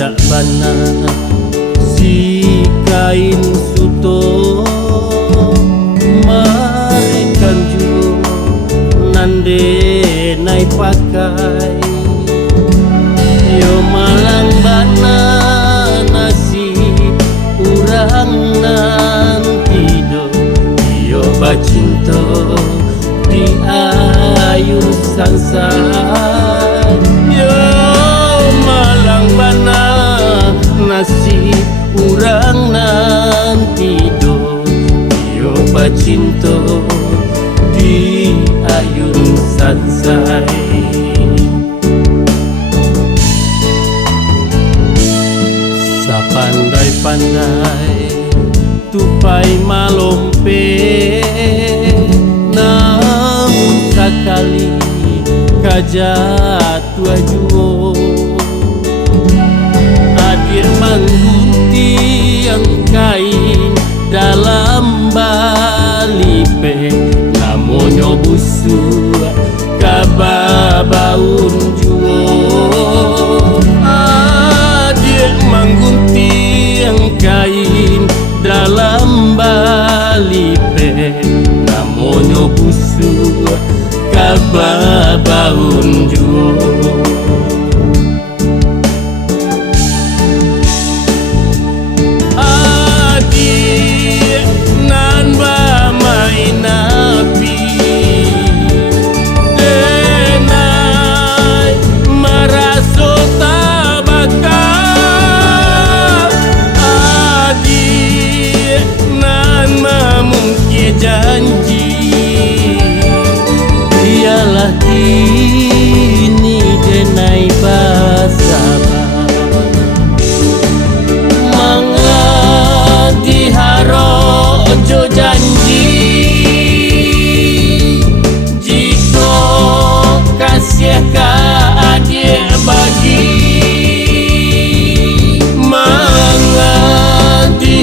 cak bana si kain suto marekan juga nande nai pakai yo malang bana nasi urang nanti do yo bacinto di ayu sangsar yo malang bana nasi urang nanti do yo bacinto di ayun sansai. Pandai-pandai tupai malompe namun sekali kajatu ajuo hadir manggunti yang kain dalam balipe namonyo busu kababaun juo hadir manggunti yang kain dalam balipe namonyo busu kababaun juo adik nan ba main api denai maraso tabakar adik nan mamungki janji ialah kini denai basaba mangati haro ojo janji jika kasih ka adik bagi mangati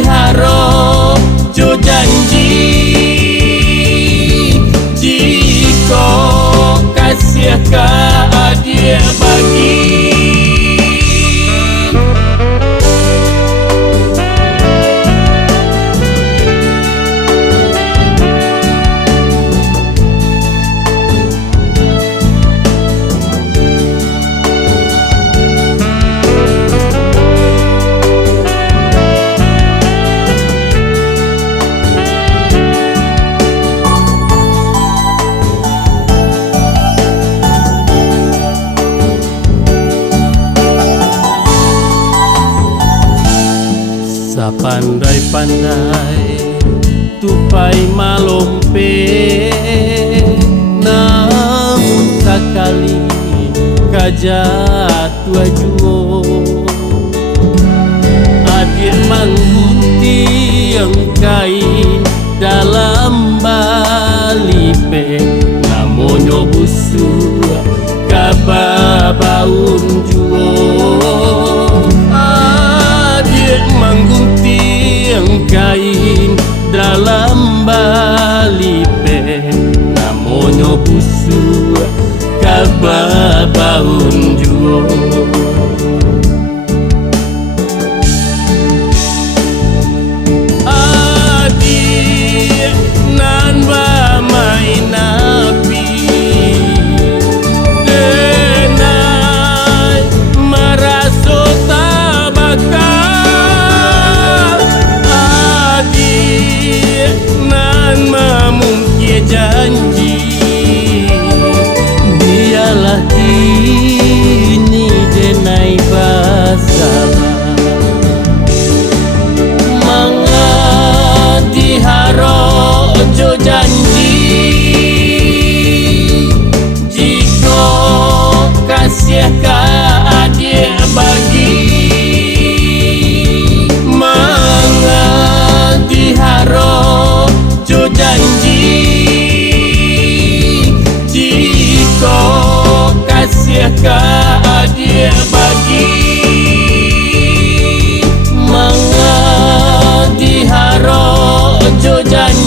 haro ojo janji jika kasih ka adik bagi. Pandai-pandai tupai malompe namun sekali kajatu ajuo hadir manggunti yang kain dalam balipe namonyo busu kababaun juo adik manggunti yang kain dalam balipe namonyo busu kababaun juo adik nan ba main api denai maraso tabakar adik nan mamungki janji dialah kini denai basaba mangati haro ojo janji jika kasih ka adik bagi mangati haro ojo janji jika kasih ka adik bagi mangati haro ojo janji